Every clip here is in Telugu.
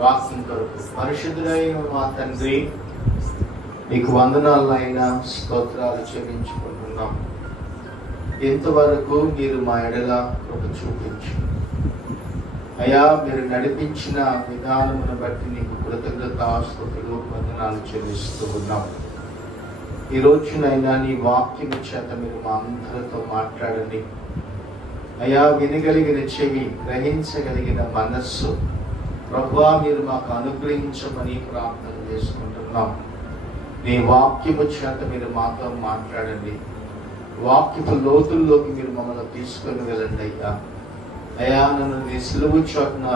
వాక్యం కొరకు. పరిశుద్ధుడైన మా తండ్రి, నీకు వందనాలైనా స్తోత్రాలు చెల్లించుకుంటున్నాం. ఇంతవరకు మీరు మా ఎడల కృప చూపించు అయ్యా. మీరు నడిపించిన విధానమును బట్టి నీకు కృతజ్ఞతాస్తుతులు వందనాలు చెల్లిస్తూ ఉన్నాం. ఈ రోజునైనా నీ వాక్యం చేత మీరు మా అందరితో మాట్లాడండి అయ్యా. వినగలిగిన చెవి, గ్రహించగలిగిన మనస్సు ప్రభువా మీరు మాకు అనుగ్రహించమని ప్రార్థన చేసుకుంటున్నాం. నీ వాక్యము చేత మీరు మాతో మాట్లాడండి. వాక్యపు లోతుల్లోకి మీరు మమ్మల్ని తీసుకొని వెళ్ళండి అయ్యా. అయ్యా, నన్ను నీ సిలువు చోటున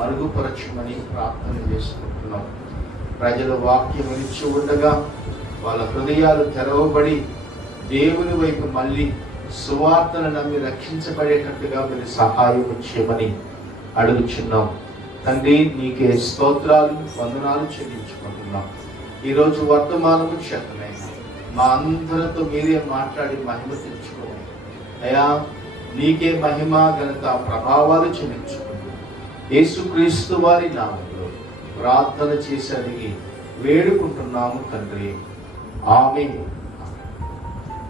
మరుగుపరచమని ప్రార్థన చేసుకుంటున్నాం. ప్రజలు వాక్యం వినిచి ఉండగా వాళ్ళ హృదయాలు తెరవబడి దేవుని వైపు మళ్ళీ సువార్తను నమ్మి రక్షించబడేటట్టుగా మీరు సహాయం చేయమని అడుగుచున్నాం. తండ్రి, నీకే స్తోత్రాలు వందనాలు చెల్లించుకుంటున్నాం. ఈరోజు వర్తమానము చేతనైనా మా అందరితో మీరే మాట్లాడి మహిమ తెచ్చుకోండి అయ్యా. నీకే మహిమ, ఘనత, ప్రభావాలు చెల్లించుకుంటున్నాం. యేసుక్రీస్తు వారి నామములో ప్రార్థన చేసి అడిగి వేడుకుంటున్నాము తండ్రి, ఆమేన్.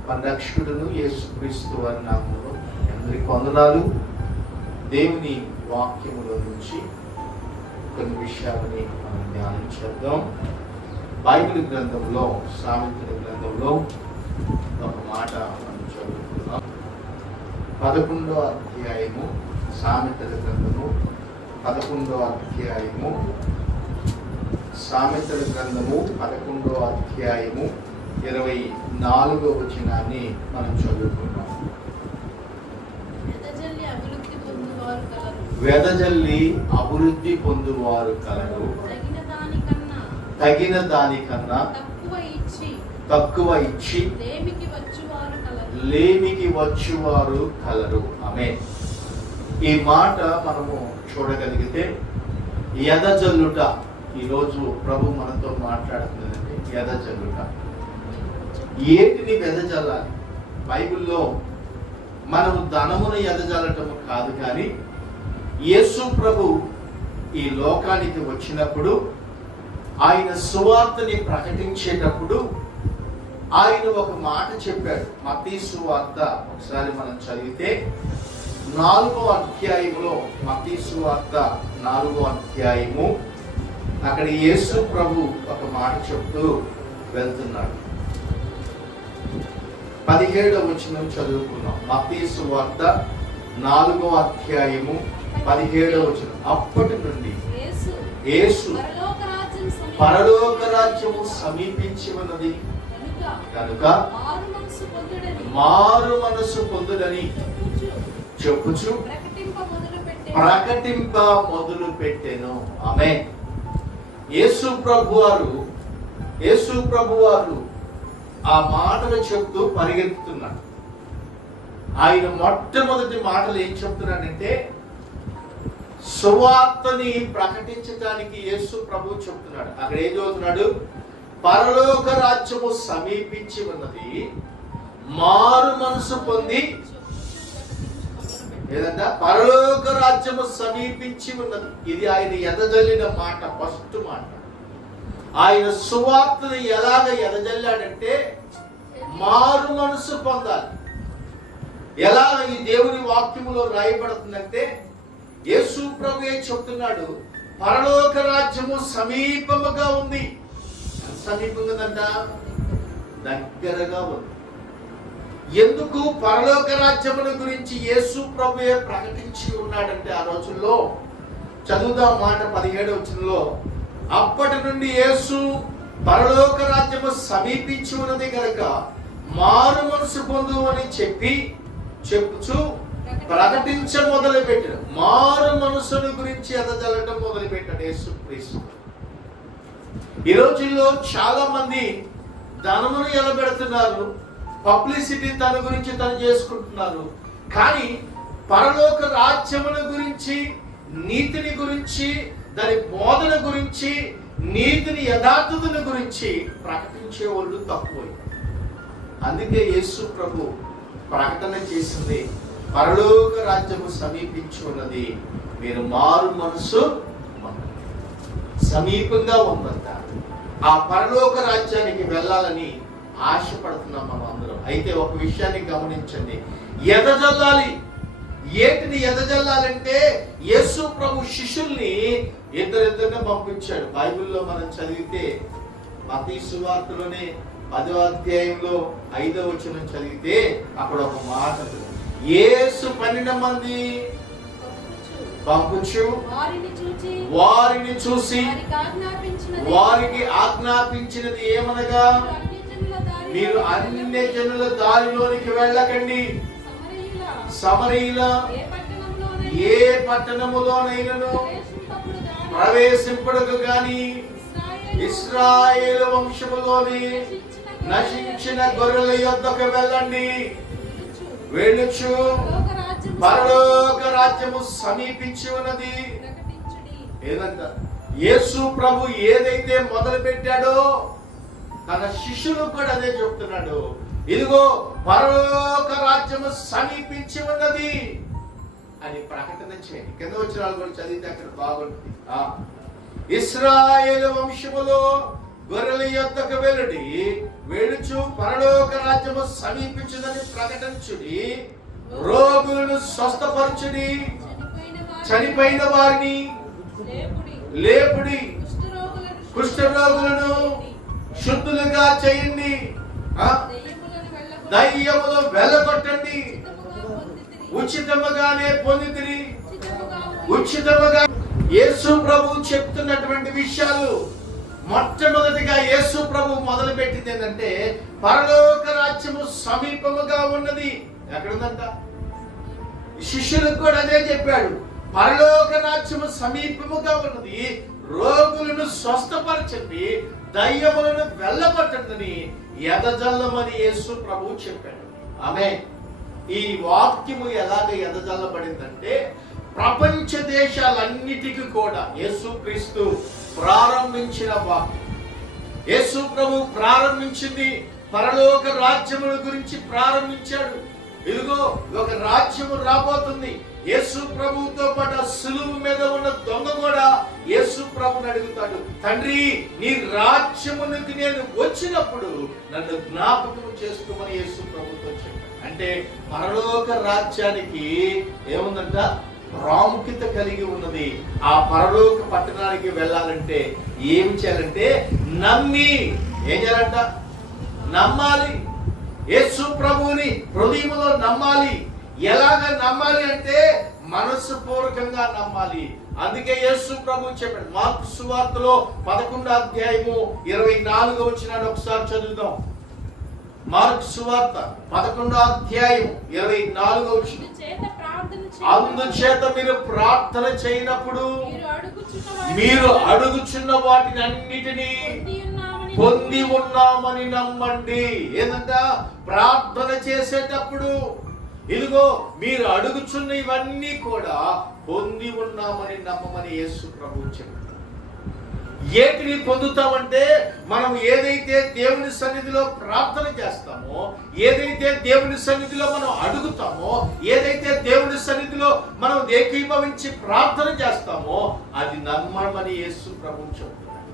మన రక్షకుడును యేసుక్రీస్తు వారి నామములో అందరికీ వందనాలు. దేవుని వాక్యములో నుంచి కొన్ని విషయాలని మనం ధ్యానం చేద్దాం. బైబిల్ గ్రంథంలో, సామెతల గ్రంథంలో ఒక మాట మనం చదువుతున్నాం. 11వ అధ్యాయము, సామెతల గ్రంథము 11వ అధ్యాయము, సామెతల గ్రంథము 11వ అధ్యాయము 24వ వచనాన్ని మనం చదువుకున్నాం. వెదజల్లి అభివృద్ధి పొందువారు కలరు, తగిన దానికన్నా తక్కువ ఇచ్చి లేమికి వచ్చువారు కలరు. ఆమేన్. ఈ మాట మనము చూడగలిగితే ఎదజల్లుట, ఈరోజు ప్రభు మనతో మాట్లాడుతుందండి. ఎదజల్లుట, ఏటిని వెదజల్లాలి? బైబిల్లో మనము ధనమును ఎదజల్లటము కాదు, కానీ యేసు ప్రభు ఈ లోకానికి వచ్చినప్పుడు ఆయన సువార్తని ప్రకటించేటప్పుడు ఆయన ఒక మాట చెప్పాడు. మత్తయి సువార్త ఒకసారి మనం చదివితే 4వ అధ్యాయంలో, మత్తయి సువార్త 4వ అధ్యాయము, అక్కడ యేసు ప్రభు ఒక మాట చెప్తూ వెళ్తున్నాడు. 17వ వచనం చదువుకున్నాం. మత్తయి సువార్త 4వ అధ్యాయము 17వ వచనం. అప్పటి నుండి యేసు పరలోక రాజ్యము సమీపించి ఉన్నది కనుక మారు మనసు పొందుడని చెప్పుచు ప్రకటింప మొదలు పెట్టెను. ఆమేన్. యేసు ప్రభు వారు ఆ మాటలు చెప్తూ పరిగెత్తుతున్నాడు. ఆయన మొట్టమొదటి మాటలు ఏం చెప్తున్నాడంటే, సువార్తని ప్రకటించడానికి యేసు ప్రభు చెప్తున్నాడు. అక్కడ ఏం చదువుతున్నాడు? పరలోక రాజ్యము సమీపించి ఉన్నది, మారు మనసు పొంది, ఏదంట? పరలోక రాజ్యము సమీపించి ఉన్నది. ఇది ఆయన ఎదజల్లిన మాట, ఫస్ట్ మాట. ఆయన సువార్తని ఎలాగ ఎదజల్లాడంటే, మారు మనసు పొందాలి. ఎలా ఈ దేవుని వాక్యములో రాయబడుతుందంటే, యేసు ప్రభువే చెప్తున్నాడు, పరలోక రాజ్యము సమీపముగా ఉంది. సమీపంగా ఉందంట, దగ్గరగా ఉంది. ఎందుకు పరలోక రాజ్యముల గురించి యేసు ప్రభువే ప్రకటించి ఉన్నాడంటే, ఆ రోజుల్లో చదువుదాం మాట 17వ వచనంలో, అప్పటి నుండి యేసు పరలోక రాజ్యము సమీపించి ఉన్నది కనుక మారు మనసు పొందు అని చెప్పుచు ప్రకటించ మొదలు పెట్టాడు. మారు మనసును గురించి ఎదజల్లడం మొదలు పెట్టాడు యేసు క్రీస్తు. ఈ రోజుల్లో చాలా మంది ధనమును ఎలబెడుతున్నారు, పబ్లిసిటీ తన గురించి తను చేసుకుంటున్నారు. కానీ పరలోక రాజ్యమును గురించి, నీతిని గురించి, దాని బోధన గురించి, నీతిని యథార్థతను గురించి ప్రకటించే వాళ్ళు తక్కువ. అందుకే యేసు ప్రభు ప్రకటన చేసింది, పరలోక రాజ్యము సమీపించి ఉన్నది, మీరు మారు మనసు. సమీపంగా ఉందంట. ఆ పరలోక రాజ్యానికి వెళ్ళాలని ఆశపడుతున్నాం మనం అందరం. అయితే ఒక విషయాన్ని గమనించండి, ఎదజల్లాలి. ఏటిని ఎదజల్లాలంటే యేసు ప్రభు శిష్యుల్ని ఇద్దరిద్దరిని పంపించాడు. బైబిల్లో మనం చదివితే మత్తయి సువార్తలోనే 10వ అధ్యాయంలో 5వ వచనం చదివితే అక్కడ ఒక మాట, యేసు 12 మంది పంపుచు వారిని చూసి వారికి ఆజ్ఞాపించినది ఏమనగా, మీరు అన్ని జనుల దారిలోనికి వెళ్ళకండి, సమరయుల ఏ పట్టణములోనైనను ప్రవేశింపడకు గాని ఇశ్రాయేలు వంశములోని నశించిన గొర్రెల యొద్దకు వెళ్ళండి, వెళ్ళుచు పరలోక రాజ్యము సమీపించి ఉన్నది. ఏదంట? యేసు ప్రభు ఏదైతే మొదలు పెట్టాడో తన శిష్యులకు కూడా అదే చెప్తున్నాడు. ఇదిగో పరలోక రాజ్యము సమీపించి ఉన్నది అని ప్రకటన చేయండి. కింద వచ్చిన వాళ్ళు కూడా చదివితే అక్కడ బాగుంటుంది. ఇశ్రాయేలు వంశములో గొర్రెల యొద్దకు వెళ్ళుడి, వెళ్ళుచు పరలోక రాజ్యము సమీపించుదని ప్రకటించుడి, రోగులను స్వస్థపరచుడి, చనిపోయిన వారిని లేపుడి, కుష్ఠరోగులను శుద్ధులుగా చేయండి, దయ్యములు వెళ్ళగొట్టండి, ఉచితముగానే పొందితిరి. ఉచితముగా యేసు ప్రభు చెప్తున్నటువంటి విషయాలు మొట్టమొదటిగా యేసు ప్రభు మొదలు పెట్టింది ఏంటంటే పరలోక రాజ్యము సమీపముగా ఉన్నది. ఎక్కడుందంట? శిష్యులకు కూడా అదే చెప్పాడు, పరలోక రాజ్యము సమీపముగా ఉన్నది, రోగులను స్వస్థపరచండి, దయ్యములను వెళ్ళగొట్టండి, ఎదజల్లమని యేసు ప్రభు చెప్పాడు. ఆమె ఈ వాక్యము ఎలాగ ఎదజల్లబడిందంటే ప్రపంచ దేశాలన్నిటికీ కూడా యేసుక్రీస్తు ప్రారంభించిన వాక్యం. యేసు ప్రభు ప్రారంభించింది పరలోక రాజ్యముల గురించి ప్రారంభించాడు. ఇదిగో ఒక రాజ్యము రాబోతుంది. యేసు ప్రభువుతో పాటు సులువు మీద ఉన్న దొంగ కూడా యేసు ప్రభుని అడుగుతాడు, తండ్రి నీ రాజ్యమునికి నేను వచ్చినప్పుడు నన్ను జ్ఞాపకం చేసుకోమని యేసు ప్రభుతో చెప్పాడు. అంటే పరలోక రాజ్యానికి ఏముందంట? ప్రాముఖ్యత కలిగి ఉన్నది. ఆ పరలోక పట్టణానికి వెళ్ళాలంటే ఏమి చేయాలంటే నమ్మి ఏం చేయాలంట? నమ్మాలి. యేసు ప్రభువుని హృదయంలో నమ్మాలి. ఎలాగ నమ్మాలి అంటే మనస్సు పూర్వకంగా నమ్మాలి. అందుకే యేసు ప్రభు చెప్పాడు. మార్కు సువార్తలో 11వ అధ్యాయము 24వ వచనాన్ని ఒకసారి చదువుదాం. మార్కు సువార్త 11వ అధ్యాయం 24వ వచనం. అందుచేత మీరు ప్రార్థన చేయనప్పుడు మీరు అడుగుచున్న వాటిని అన్నిటినీ పొంది ఉన్నామని నమ్మండి. ఏంటంట? ప్రార్థన చేసేటప్పుడు ఇదిగో మీరు అడుగుచున్న ఇవన్నీ కూడా పొంది ఉన్నామని నమ్మమని యేసు ప్రభువు చెప్పాడు. ఏటిని పొందుతామంటే మనం ఏదైతే దేవుని సన్నిధిలో ప్రార్థన చేస్తామో, ఏదైతే దేవుని సన్నిధిలో మనం అడుగుతామో, ఏదైతే దేవుని సన్నిధిలో మనం ఏకీభవించి ప్రార్థన చేస్తామో అది నమ్మమని యేసు ప్రభువు చెప్తున్నాడు.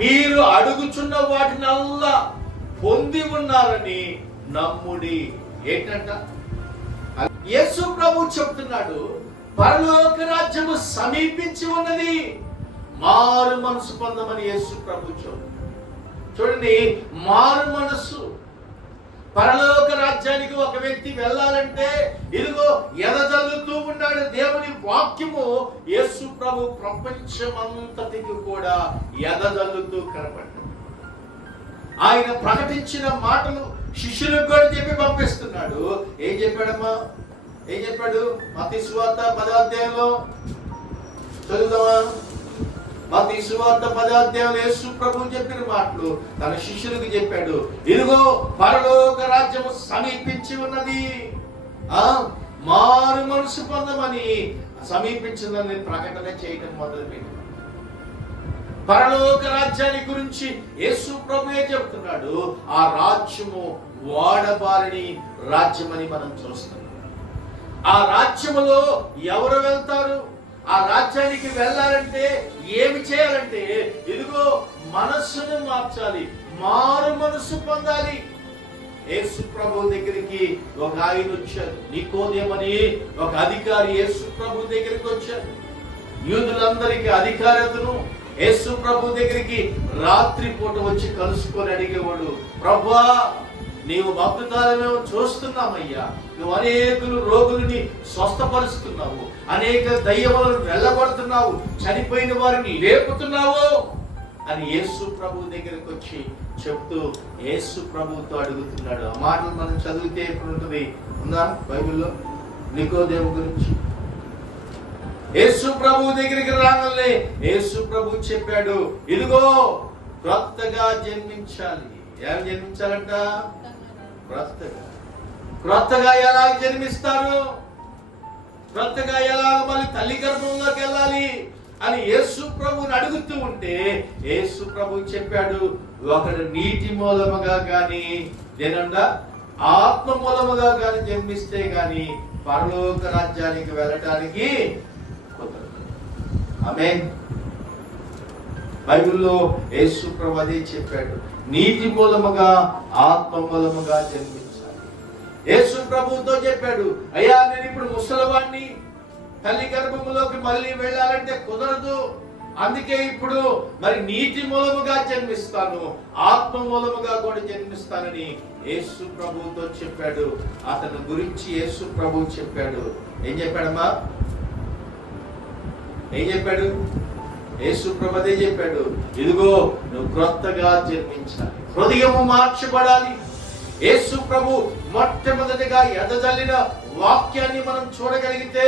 మీరు అడుగుచున్న వాటినల్లా పొంది ఉన్నారని నమ్ముడి. ఏంటంట? యేసు ప్రభు చెప్తున్నాడు పరలోక రాజ్యము సమీపించి ఉన్నది, మారు మనసు పొందమని యేసు ప్రభు చూడండి. మారు మనసు. పరలోక రాజ్యానికి ఒక వ్యక్తి వెళ్ళాలంటే ఇదిగో ఎదజల్లుతూ ఉన్నాడు దేవుని వాక్యము. యేసు ప్రభు ప్రపంచమంతటికి కూడా ఎదజల్లుతూ కనపడ్డాడు. ఆయన ప్రకటించిన మాటలు శిష్యులకు కూడా చెప్పి పంపిస్తున్నాడు. ఏం చెప్పాడమ్మా? ఏం చెప్పాడు? మత్తయి సువార్త 10వ అధ్యాయంలో చదువుదామా? మత్తయి సువార్త 10వ అధ్యాయంలో యేసు ప్రభు చెప్పిన మాటలు తన శిష్యులకు చెప్పాడు. ఇదిగో పరలోక రాజ్యము సమీపించి ఉన్నది, మారు మనసు పొందమని సమీపించిందని ప్రకటన చేయడం మొదలుపెట్టాడు. పరలోక రాజ్యాన్ని గురించి యేసు ప్రభువే చెప్తున్నాడు. ఆ రాజ్యము వాడబారిని రాజ్యం అని మనం చూస్తున్నాం. ఆ రాజ్యములో ఎవరు వెళ్తారు? ఆ రాజ్యానికి వెళ్ళాలంటే ఏమి చేయాలంటే ఇదిగో మనస్సును మార్చాలి, మారు మనస్సు పొందాలి. యేసు ప్రభు దగ్గరికి ఒక ఆయన వచ్చాడు, నికోదేమని ఒక అధికారి యేసు ప్రభు దగ్గరికి వచ్చాడు. యూదులందరికీ అధికారతను యేసు ప్రభు దగ్గరికి రాత్రి పూట వచ్చి కలుసుకొని అడిగేవాడు, ప్రభువా నీవు అద్భుతాలను చూస్తున్నామయ్యా, నువ్వు అనేకులు రోగులని స్వస్థపరుస్తున్నావు, అనేక దయ్యములను వెళ్ళగొడుతున్నావు, చనిపోయిన వారిని లేపుతున్నావు అని యేసు ప్రభు దగ్గరికి వచ్చి చెప్తూ యేసు ప్రభుతో అడుగుతున్నాడు. ఆ మాటలు మనం చదివితే ఎప్పుడు ఉంటుంది, ఉందా బైబిల్లో? నికోదేము గురించి యేసు ప్రభు దగ్గరికి రాగానే యేసు ప్రభు చెప్పాడు, ఇదిగో క్రొత్తగా జన్మించాలి. ఏం జన్మించాలంట? క్రొత్తగా ఎలా జన్మిస్తారు? క్రొత్తగా ఎలా మళ్ళీ తల్లి గర్భంలోకి వెళ్ళాలి అని యేసు ప్రభుని అడుగుతూ ఉంటే యేసు ప్రభు చెప్పాడు, ఒకడు నీటి మూలముగా గాని దేనండా ఆత్మ మూలముగా గాని జన్మిస్తే గాని పరలోక రాజ్యానికి వెళ్ళటానికి కుదరదు. ఆమేన్. బైబిల్లో యేసు ప్రభు అదే చెప్పాడు, నీటి మూలముగా ఆత్మ మూలముగా జన్మించాలి. యేసు ప్రభుతో చెప్పాడు, అయ్యా నేను ఇప్పుడు ముసలివాణ్ణి, తల్లి గర్భములోకి మళ్ళీ వెళ్ళాలంటే కుదరదు, అందుకే ఇప్పుడు మరి నీటి మూలముగా జన్మిస్తాను, ఆత్మ మూలముగా కూడా జన్మిస్తానని యేసు ప్రభుతో చెప్పాడు. అతని గురించి యేసు ప్రభు చెప్పాడు. ఏం చెప్పాడమ్మా? ఏం చెప్పాడు? యేసు ప్రభు అదే చెప్పాడు, ఇదిగో నువ్వు క్రొత్తగా జన్మించాలి, హృదయము మార్చబడాలి. యేసు ప్రభు మొట్టమొదటిగా ఎదజల్లిన వాక్యాన్ని మనం చూడగలిగితే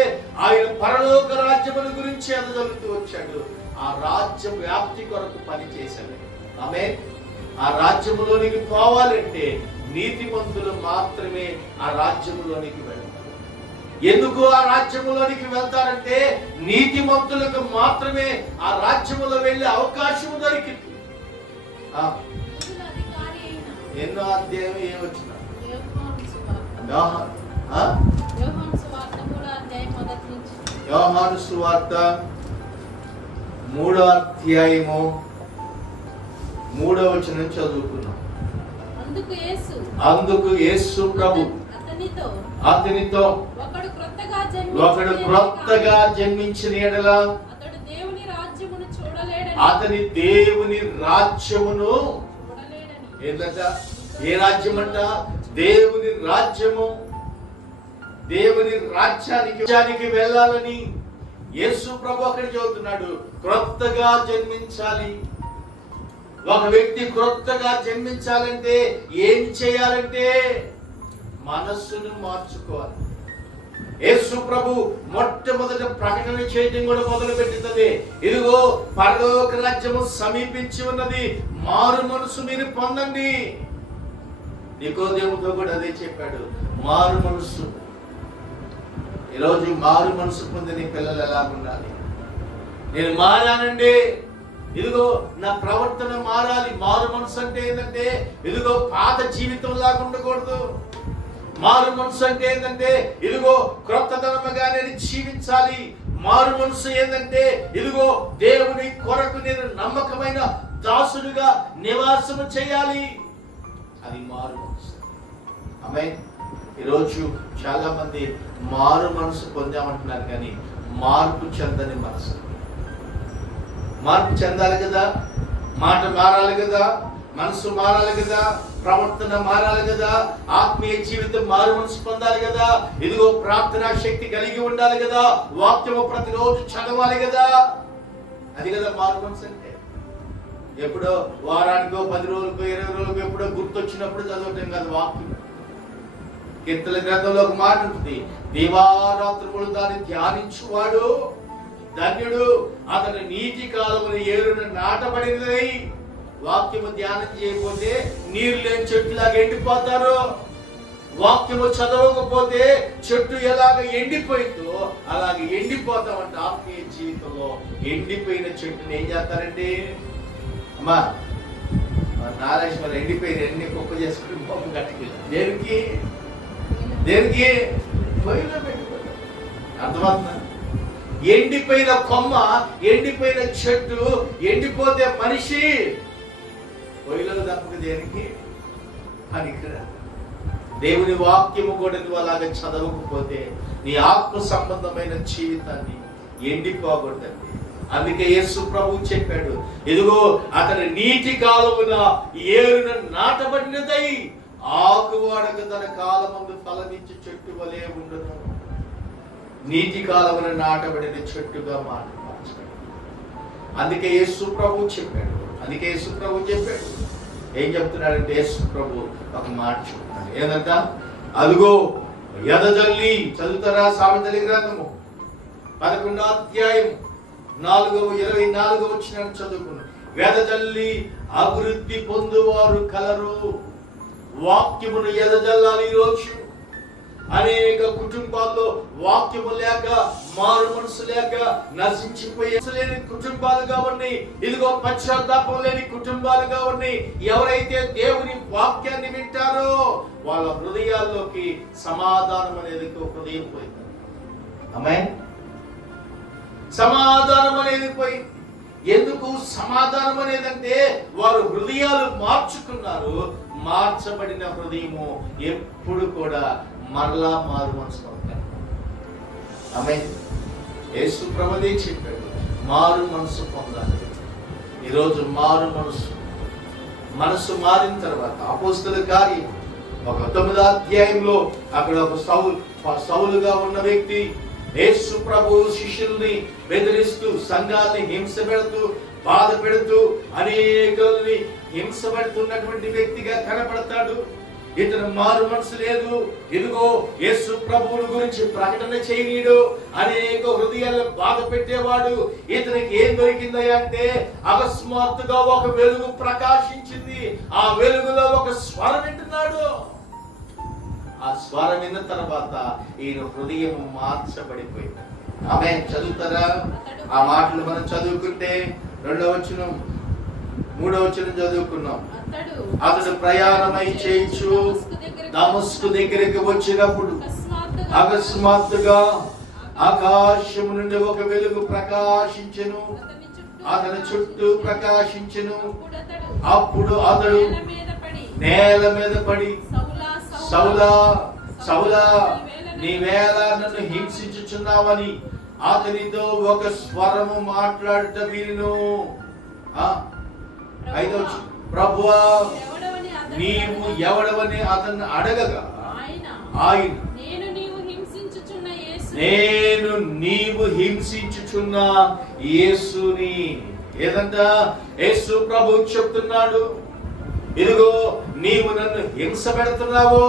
ఆయన పరలోక రాజ్యముల గురించి ఎదజల్లుతూ వచ్చాడు. ఆ రాజ్యం వ్యాప్తి కొరకు పనిచేశాడు. ఆమేన్. ఆ రాజ్యములోనికి పోవాలంటే నీతిమంతులు మాత్రమే ఆ రాజ్యములోనికి వెళ్తారు. ఎందుకు ఆ రాజ్యములోనికి వెళ్తారంటే నీతిమంతులకు మాత్రమే ఆ రాజ్యములో వెళ్ళే అవకాశం దొరికింది. ఎన్నో అధ్యాయం ఏమొచ్చిన యోహాను సువార్త 3వ అధ్యాయము 3వ వచనం చదువుకున్నాం. అందుకు యేసు ప్రభు అతనితో ఒకడు క్రొత్తగా జన్మించిన యెడల అతని దేవుని రాజ్యమును ఏంటంట? ఏ రాజ్యం అంట? దేవుని రాజ్యము. దేవుని రాజ్యానికి వెళ్ళాలని యేసు ప్రభు అక్కడ చెబుతున్నాడు. క్రొత్తగా జన్మించాలి. ఒక వ్యక్తి క్రొత్తగా జన్మించాలంటే ఏం చేయాలంటే మనస్సును మార్చుకోవాలి. యేసు ప్రభు మొట్టమొదటి ప్రకటన చేయడం కూడా మొదలు పెట్టింది, ఇదిగో పరలోక రాజ్యము సమీపించి ఉన్నది, మారు మనసు మీరు పొందండి. నికోదేముతో కూడా అదే చెప్పాడు, మారు మనసు. ఈరోజు మారు మనసు పొందిన పిల్లలు ఎలా ఉండాలి? నేను మారానండి, ఇదిగో నా ప్రవర్తన మారాలి. మారు మనసు అంటే ఏంటంటే ఇదిగో పాత జీవితం లాగా ఉండకూడదు. మారు మనసు అంటే ఏంటంటే ఇదిగో క్రొత్తదనముగా నేను జీవించాలి. మారు మనసు ఏంటంటే ఇదిగో దేవుని కొరకు నేను నమ్మకమైన దాసుడుగా నివాసము చేయాలి. అది మారు మనసు. ఆమేన్. ఈరోజు చాలా మంది మారు మనసు పొందామంటున్నారు కానీ మార్పు చెందని మనసు. మార్పు చెందాలి కదా, మాట మారాలి కదా, మనసు మారాలి కదా, ప్రవర్తన మారాలి కదా, ఆత్మీయ జీవితం మారు మనసు పొందాలి కదా, ఇదిగో ప్రార్థనా శక్తి కలిగి ఉండాలి కదా, వాక్యము ప్రతిరోజు చదవాలి కదా. అది కదా మారు మనసు అంటే. ఎప్పుడో వారానికో 10 రోజులకో 20 రోజులకో ఎప్పుడో గుర్తొచ్చినప్పుడు చదవటం కాదు వాక్యం. కీర్తన గ్రంథంలో ఒక మాట ఉంటుంది, దివారాత్రములు దాన్ని ధ్యానించువాడు ధన్యుడు, అతని నీతి కాలమున ఏరున నాటబడినది. వాక్యము ధ్యానం చేయకపోతే నీరు లేని చెట్టులాగా ఎండిపోతారు. వాక్యము చదవకపోతే చెట్టు ఎలాగ ఎండిపోయిందో అలాగే ఎండిపోతామంట. ఆత్మీయ జీవితంలో ఎండిపోయిన చెట్టుని ఏం చేస్తారండి? అమ్మా నారాయణ ఎండిపోయిన ఎన్ని కుప్ప చేసుకుని మొక్క కట్టుకెళ్ళి దేనికి దేనికి పొయ్యిలో పెట్టుకోండి. అర్థమవుతుందా? ఎండిపోయిన కొమ్మ, ఎండిపోయిన చెట్టు ఎండిపోతే మనిషి పొయ్యిలో తప్పక దేనికి పనికిరా. దేవుని వాక్యము కూడా నువ్వు అలాగే చదవకపోతే నీ ఆత్మ సంబంధమైన జీవితాన్ని ఎండిపోకూడదండి. అందుకే యేసు ప్రభు చెప్పాడు, ఇదిగో అతని నీటి కాలమున ఏరున నాటబడినదై ఆకువాడక తన కాలమందు ఫలమిచ్చి చెట్టు వలె ఉండును. నీటి కాలమున నాటబడిన చెట్టుగా మార్చబడి. అందుకే యేసు ప్రభు చెప్పాడు. ఏం చెప్తున్నాడంటే యేసు ప్రభు ఒక మాట చెప్తున్నాడు. ఏంటంట? అదిగో ఎదజల్లి, చదువుతారా సామెతల గ్రంథము 11వ అధ్యాయం 24వ వచనం చదువుకున్నాం. వెదజల్లి అభివృద్ధి పొందువారు కలరు. వాక్యమును ఎదజల్లాలి. ఈరోజు అనేక కుటుంబాల్లో వాక్యము లేక, మారు మనసు లేక నశించిపోయే లేని కుటుంబాలుగా ఉన్నాయి. ఇదిగో పశ్చాత్తాపం లేని కుటుంబాలుగా ఉన్నాయి. ఎవరైతే దేవుని వాక్యాన్ని వింటారో వాళ్ళ హృదయాల్లోకి సమాధానం అనేది హృదయం పోయింది. ఆమేన్. సమాధానం అనేది పోయింది. ఎందుకు సమాధానం అనేదంటే వారు హృదయాలు మార్చుకున్నారు. మార్చబడిన హృదయము ఎప్పుడు కూడా మరలా మారు మనసు పొందాలి. ఆమేన్. యేసు ప్రభువే చెప్పాడు, మారు మనసు పొందాలి. ఈరోజు మారు మనసు మారిన తర్వాత అపోస్తలుల కార్యం 9వ అధ్యాయంలో అక్కడ ఒక సౌలుగా ఉన్న వ్యక్తి యేసు ప్రభు శిష్యుల్ని బెదిరిస్తూ, సంఘాన్ని హింస పెడుతూ, బాధ పెడుతూ, అనేకుల్ని హింస పెడుతున్నటువంటి వ్యక్తిగా కనపడతాడు. ఇతను మారు మనసు లేదు. ఇదిగో యేసు ప్రభువుని గురించి ప్రకటన చేయనీడు. అనేక హృదయాలను బాధ పెట్టేవాడు. ఇతనికి ఏం దొరికిందయ్యా అంటే అకస్మాత్తుగా ఒక వెలుగు ప్రకాశించింది. ఆ వెలుగులో ఒక స్వరం వింటున్నాడు. ఆ స్వరం విన్న తర్వాత ఈయన హృదయం మార్చబడిపోయింది. ఆమేన్. చదువుతారా ఆ మాటలు? మనం చదువుకుంటే 2వ వచనం 3వ వచనం చదువుకున్నాం. అతడు ప్రయాణమై చేయొచ్చు దమస్కు దగ్గరికి వచ్చినప్పుడు అకస్మాత్తుగా ఆకాశము నుండి ఒక వెలుగు ప్రకాశించెను, అతని చుట్టూ ప్రకాశించెను. అప్పుడు అతడు నేల మీద పడి, సౌలా సౌలా నీవేళ నన్ను హింసించుచున్నావని అతనితో ఒక స్వరము మాట్లాడుట విను. 5వ వచనం. ప్రభువా నీవు ఎవడవని అతన్ని అడగగా ఆయన నేను నీవు హింసించుచున్న యేసుని. ఏదంట? యేసు ప్రభు చెప్తున్నాడు, ఇదిగో నీవు నన్ను హింస పెడుతున్నావు.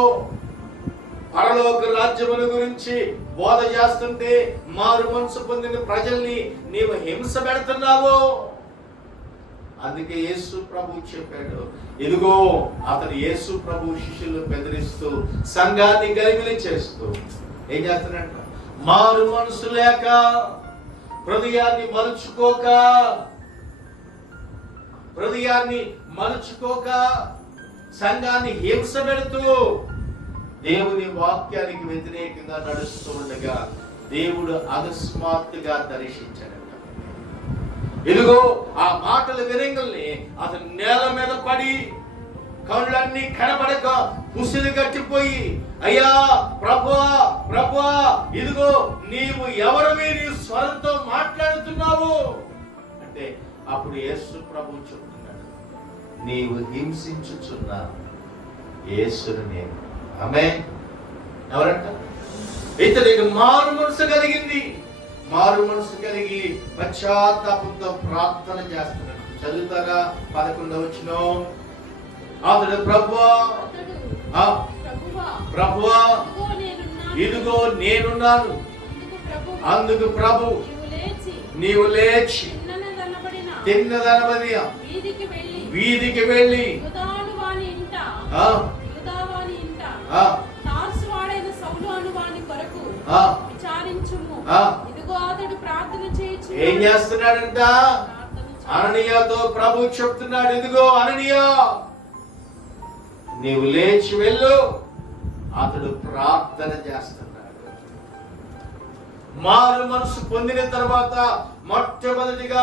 పరలోక రాజ్యముల గురించి బోధ చేస్తుంటే మారు మనసు పొందిన ప్రజల్ని నీవు హింస పెడుతున్నావు. అందుకే యేసు ప్రభు చెప్పాడు, ఇదిగో అతను యేసు ప్రభు శిష్యులను బెదిరిస్తూ, సంఘాన్ని గలిబిలి చేస్తూ ఏం చేస్తున్నాడు? మారు మనసు లేక, హృదయాన్ని మలుచుకోక సంఘాన్ని హింస పెడుతూ దేవుని వాక్యానికి వ్యతిరేకంగా నడుస్తూ ఉండగా దేవుడు అకస్మాత్తుగా దర్శించాడు. ఇదిగో ఆ మాటలు వినంగానే అతను నేల మీద పడి కళ్ళన్నీ కనబడక పుసిలు గట్టిపోయి, అయ్యా ప్రభువా ప్రభువా ఇదిగో నీవు ఎవరివి, నీ స్వరంతో మాట్లాడుతున్నావు అంటే అప్పుడు యేసు ప్రభు చెప్తున్నాడు, నీవు హింసించుచున్న యేసును నేను. ఆమేన్. ఎవరంట? ఇతనికి మారు మనసు కలిగింది. మారు మనసు కలిగి పశ్చాత్తాపంతో ప్రార్థన చేస్తున్నాడు. చదువుతారా 11వ వచనం. అతడు ప్రభువా ఇదిగో నేనున్నాను. అందుకు ప్రభు నీవు లేచి తిన్నదనబడి వీధికి వెళ్ళి ఏం చేస్తున్నాడంట? అననీయాతో ప్రభు చెప్తున్నాడు, ఇదిగో అననీయా నీవు లేచి వెళ్ళు. అతడు ప్రార్థన చేస్తున్నాడు. మారు మనసు పొందిన తర్వాత మొట్టమొదటిగా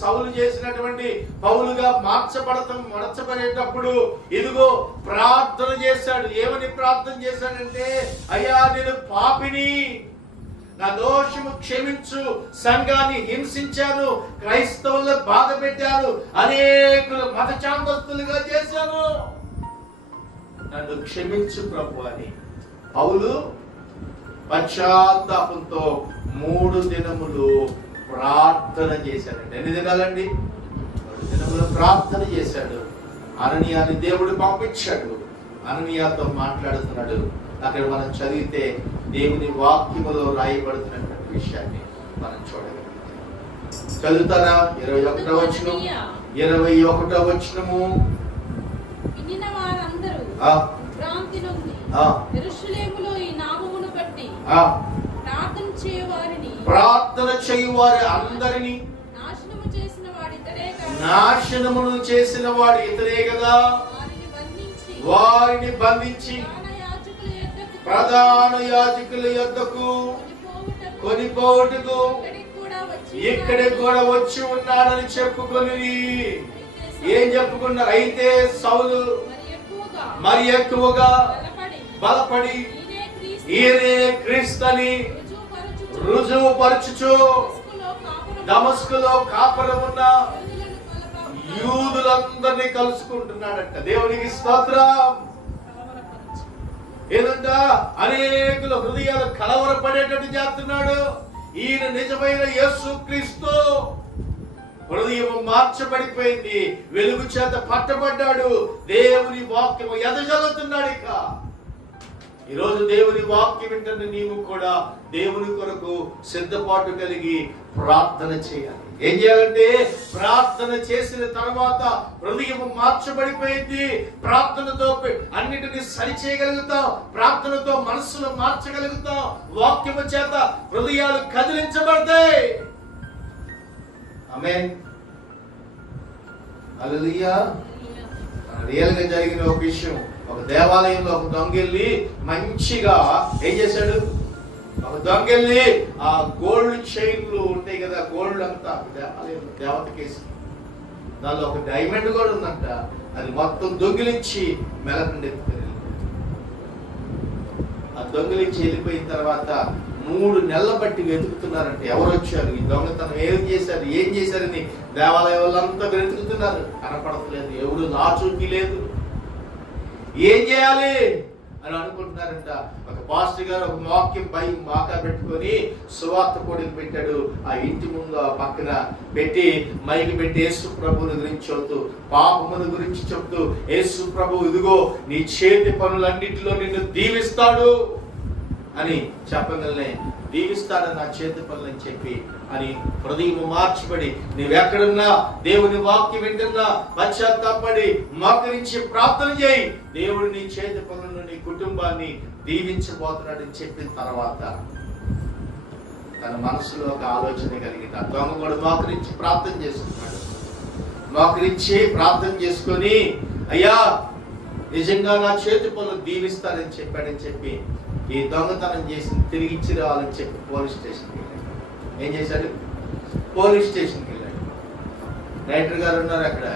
సౌలు చేసినటువంటి పౌలుగా మార్చబడేటప్పుడు ఇదిగో ప్రార్థన చేశాడు. ఏమని ప్రార్థన చేశాడంటే, అయ్యా నేను పాపిని, నా దోషము క్షమించు, సంఘాన్ని హింసించాను, క్రైస్తవులను బాధ పెట్టాను, అనేకులు మత చాందస్తులుగా చేశాను, నన్ను క్షమించు ప్రభు అని పౌలు పశ్చాత్తాపంతో 3 దినములు ప్రార్థన చేశాడండి. ఎన్ని దినాలండి? 3 దినములు ప్రార్థన చేశాడు. అననీయాని దేవుడు పంపించాడు. అననీయాతో మాట్లాడుతున్నాడు. అక్కడ మనం చదివితే దేవుని వాక్యములో రాయబడుతున్నటువంటి విషయాన్ని మనం చూడగలుగుతాం. చదువుతారా? 21వ వచనం, 21వ వచనము. ప్రార్థన చేయువారి అందరినీ నాశనమును చేసిన వాడు ఇతడే కదా. వారిని బంధించి ప్రధాన యాజకుల యొద్దకు కొనిపోవుటకు ఇక్కడికి కూడా వచ్చి ఉన్నాడని చెప్పుకొని ఏం చెప్పుకున్నారు? అయితే సౌలు మరి ఎక్కువగా బలపడి ఈయనే క్రీస్తుని రుజువుపరచుచు దమస్కులో కాపురమున్న యూదులందరినీ కలుసుకుంటున్నాడంట. దేవునికి స్తోత్రం. ఏదంట? అనేకుల హృదయాలు కలవరపడేటట్టు చేస్తున్నాడు. ఈయన నిజమైన యేసుక్రీస్తు. హృదయం మార్చబడిపోయింది, వెలుగు చేత పట్టబడ్డాడు, దేవుని వాక్యము ఎదజల్లుతున్నాడు. ఇక ఈరోజు దేవుని వాక్యం వింటున్న నీవు కూడా దేవుని కొరకు సిద్ధపాటు కలిగి ప్రార్థన చేయాలి. ఏం చేయాలంటే, ప్రార్థన చేసిన తర్వాత హృదయం మార్చబడిపోయింది. ప్రార్థనతో అన్నిటినీ సరిచేయగలుగుతాం, ప్రార్థనతో మనస్సును మార్చగలుగుతాం, వాక్యము చేత హృదయాలు కదిలించబడతాయి. ఆమేన్. హల్లెలూయా. రియల్ గా జరిగిన ఒక విషయం, ఒక దేవాలయంలో ఒక దొంగెళ్ళి మంచిగా ఏం చేశాడు? ఒక దొంగెళ్ళి ఆ గోల్డ్ చైన్లు ఉంటాయి కదా, గోల్డ్ అంతా దేవాలయం దేవతకేసి, దానిలో ఒక డైమండ్ కూడా ఉందంట. అది మొత్తం దొంగిలించి మెలకండి ఎత్తుకొని ఆ దొంగిలించి వెళ్ళిపోయిన తర్వాత 3 నెలల బట్టి వెతుకుతున్నారంటే ఎవరు వచ్చారు, ఈ దొంగతనం ఏం చేశారని దేవాలయం వాళ్ళంతా వెతుకుతున్నారు. కనపడట్లేదు, ఎవరు లాచూకి లేదు. ఏం చేయాలి అని అనుకుంటున్నారంట. ఒక పాస్టర్ గారు ఒక వాక్యం పై మాకా పెట్టుకొని సువార్త కోడిని పెట్టాడు. ఆ ఇంటి ముందు ఆ పక్కన పెట్టి మైకి పెట్టి యేసు ప్రభువుని గురించి చెబుతూ, పాపమును గురించి చెబుతూ, యేసు ప్రభు ఇదిగో నీ చేతి పనులన్నిటిలో నిన్ను దీవిస్తాడు అని చెప్పగలనే, దీవిస్తాడని నా చేతి పనులు అని చెప్పి అని హృదయం మార్చిపడి, నీవెక్కడున్నా దేవుని వాక్యం వింటున్నా పశ్చాత్తాపడి మోకరించి ప్రార్థన చేయి, దేవుడు నీ చేతి పనులను నీ కుటుంబాన్ని దీవించబోతున్నాడని చెప్పిన తర్వాత తన మనసులో ఒక ఆలోచన కలిగింది. ఆ దొంగ కూడా మోకరించి ప్రార్థన చేసుకున్నాడు. మోకరించి ప్రార్థన చేసుకొని, అయ్యా నిజంగా నా చేతి పనులు దీవిస్తాడని చెప్పాడని చెప్పి ఈ దొంగతనం చేసి తిరిగి ఇచ్చి రావాలని చెప్పి పోలీస్ స్టేషన్కి వెళ్ళాడు. ఏం చేశాడు? పోలీస్ స్టేషన్కి వెళ్ళాడు. డైరెక్టర్ గారు ఉన్నారు అక్కడ.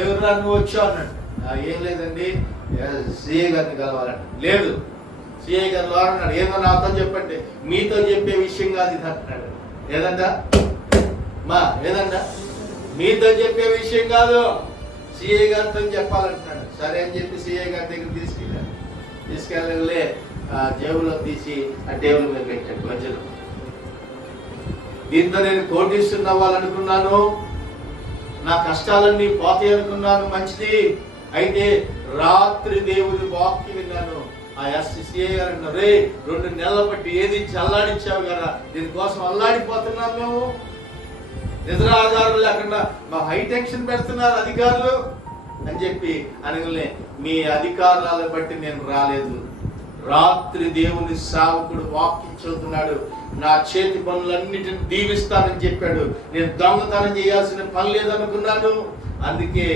ఎవరురా నువ్వు వచ్చావు అన్నాడు. ఏం లేదండి, సిఐ గారిని కలవాలంట. లేదు, సిఐ గారు అన్నాడు. ఏదో నాతో చెప్పండి, మీతో చెప్పే విషయం కాదు ఇది అంటున్నాడు. ఏదంట ఏదంట మీతో చెప్పే విషయం కాదు, సిఐ గారితో చెప్పాలంటున్నాడు. సరే అని చెప్పి సిఐ గారి దగ్గర తీసుకెళ్ళలే జేబులో తీసి ఆ టేబుల్ మీద పెట్టాడు మధ్యలో. దీంతో నేను కోటీశ్వరుని అవ్వాలనుకున్నాను, నా కష్టాలన్నీ పోతాయి అనుకున్నాను, మంచిది. అయితే రాత్రి దేవుని వాక్యం విన్నాను. ఆ ఎస్సీఏ గారు అన్నారు, 2 నెలల బట్టి ఏది చల్లాడించావు కదా, దీనికోసం అల్లాడిపోతున్నాం మేము, నిద్ర ఆధారం లేకుండా మా హై టెన్షన్ పెడుతున్నారు అధికారులు అని చెప్పి అనగలే. మీ అధికారాలను బట్టి నేను రాలేదు, రాత్రి దేవుని సేవకుడు వాక్యం చదువుతున్నాడు, నా చేతి పనులన్నిటిని దీవిస్తానని చెప్పాడు. నేను దొంగతనం చేయాల్సిన పని లేదనుకున్నాను, అందుకే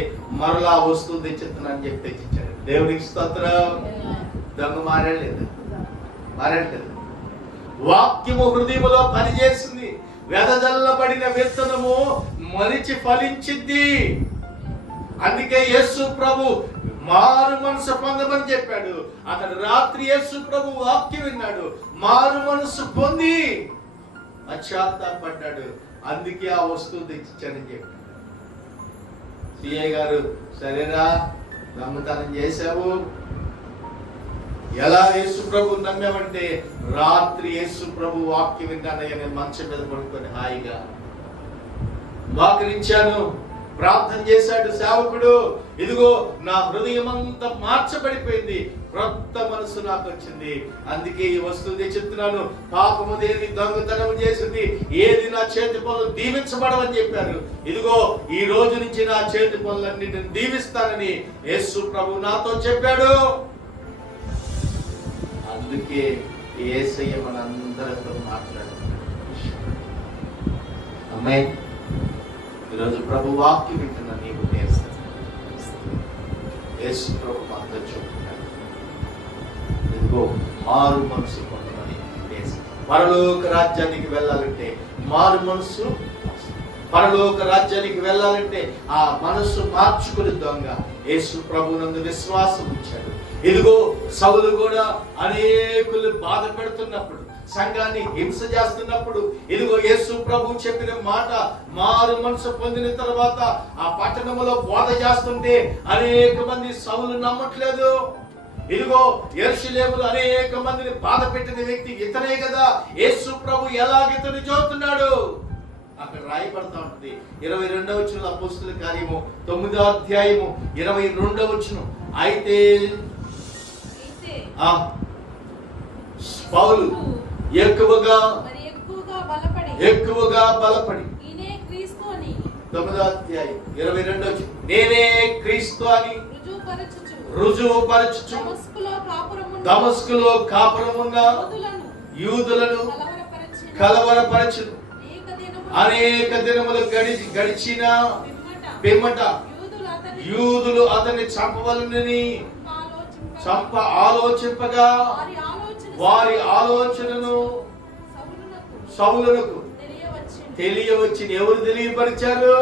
మరలా వస్తువు తెచ్చిస్తున్నానని చెప్పి తెచ్చిచ్చాడు. దేవునికి స్తోత్రం. దొంగ మారాడు కదా. వాక్యము హృదయములో పనిచేసింది. వెదజల్లబడిన విత్తనము మొలిచి ఫలించింది. అందుకే యేసు ప్రభు మారు మనసు పొందమని చెప్పాడు. అతడు రాత్రి యేసు ప్రభు వాక్యం విన్నాడు, మారు మనసు పొంది పశ్చాత్తాపడ్డాడు. అందుకే ఆ వస్తువు తెచ్చిచ్చానని చెప్పాడు. సిఐ గారు, సరేరా దొంగతనం చేశావు, ఎలా యేసు ప్రభు నమ్మావంటే, రాత్రి యేసు ప్రభు వాక్యం విన్నానయ్య, నేను మంచం మీద పడుకొని హాయిగా మోకరించాను, ప్రార్థన చేశాడు సేవకుడు, ఇదిగో నా హృదయం అంతా మార్చబడిపోయింది, క్రొత్త మనసు నాకు వచ్చింది. అందుకే ఈ వస్తువు తెచ్చుతున్నాను. పాపము దేని దొంగతనం చేసింది, ఏది నా చేతి పనులు దీవించబడవని చెప్పారు. ఇదిగో ఈ రోజు నుంచి నా చేతి పనులన్నిటిని దీవిస్తానని యేసు ప్రభు నాతో చెప్పాడు. అందుకే యేసయ్య మనందరితో మాట్లాడుతున్నాడు. అమ్మాయి, ఈరోజు ప్రభు వాక్యం వింటున్నా నీకు నేర్స్తాను. యేసు ప్రభు మాతో చెప్తున్నాడు, ఇదిగో మారు మనసు పొందమని. పరలోక రాజ్యానికి వెళ్ళాలంటే మారు మనసు, పరలోక రాజ్యానికి వెళ్ళాలంటే ఆ మనసు మార్చుకుని దొంగ యేసు ప్రభునందు విశ్వాసం ఉంచాడు. ఇదిగో సౌలు కూడా అనేకులు బాధ పెడుతున్నప్పుడు, సంఘాన్ని హింస చేస్తున్నప్పుడు, ఇదిగో యేసు ప్రభు చెప్పిన మాట, మారు మనసు పొందిన తర్వాత ఆ పట్టణంలో బోధ చేస్తుంటే అనేక మంది సౌలు నమ్మట్లేదు. ఇదిగో యెరూషలేములో అనేక మందిని బాధ పెట్టిన వ్యక్తి ఇతనే కదా, యేసు ప్రభు ఎలాగితను చూస్తున్నాడు అక్కడ రాయబడతా ఉంటుంది. 22వ వచనం, అపోస్తలుల కార్యము 9వ అధ్యాయము 22వ వచనం. అయితే పౌలు ఎక్కువగా బలపడి 9వ అధ్యాయం 22వ వచనం, నేనే క్రీస్తు అని రుజువుపరచుచు దమస్కులో కాపురమున్న యూదులను కలవరపరచును. అనేక దినములు గడిచిన పిమ్మట యూదులు అతన్ని చంపవలనని ఆలోచింపగా వారి ఆలోచనను సౌలునకు తెలియవచ్చి, ఎవరు తెలియపరిచారు?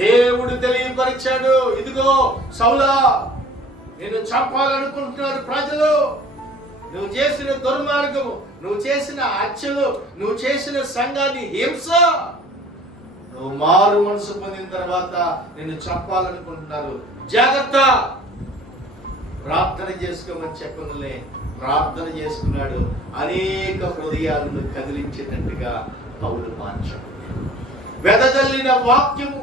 దేవుడు తెలియపరిచాడు. ఇదిగో సౌలా, నేను చంపాలనుకుంటున్నారు ప్రజలు, నువ్వు చేసిన దుర్మార్గము, నువ్వు చేసిన హత్యలు, నువ్వు చేసిన సంఘాన్ని హింస, నువ్వు మారు మనసు పొందిన తర్వాత నిన్ను చంపాలనుకుంటున్నారు, జాగ్రత్త, ప్రార్థన చేసుకోమని చెప్పనులే. ప్రార్థన చేసుకున్నాడు. అనేక హృదయాలను కదిలించేటట్టుగా పౌలు మార్చాడు. వెదజల్లిన వాక్యము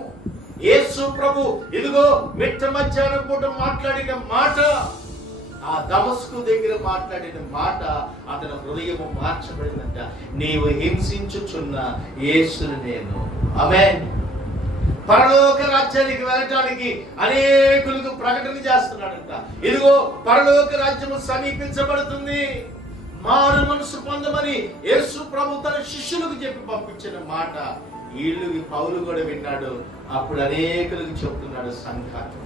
యేసు ప్రభు ఇదిగో మిట్ట మధ్యాహ్నం పూట మాట్లాడిన మాట, ఆ దమస్కు దగ్గర మాట్లాడిన మాట అతని హృదయము మార్చబడిందంట. నీవు హింసించుచున్న యేసుని నేను. ఆమేన్. పరలోక రాజ్యానికి వెళ్ళటానికి అనేకులకు ప్రకటన చేస్తున్నాడంట. ఇదిగో పరలోక రాజ్యము సమీపించబడుతుంది, మారు మనసు పొందమని యేసు ప్రభు తన శిష్యులకు చెప్పి పంపించిన మాట వీళ్ళకి పౌలు కూడా విన్నాడు. అప్పుడు అనేకులకు చెప్తున్నాడు సంఘాన్ని.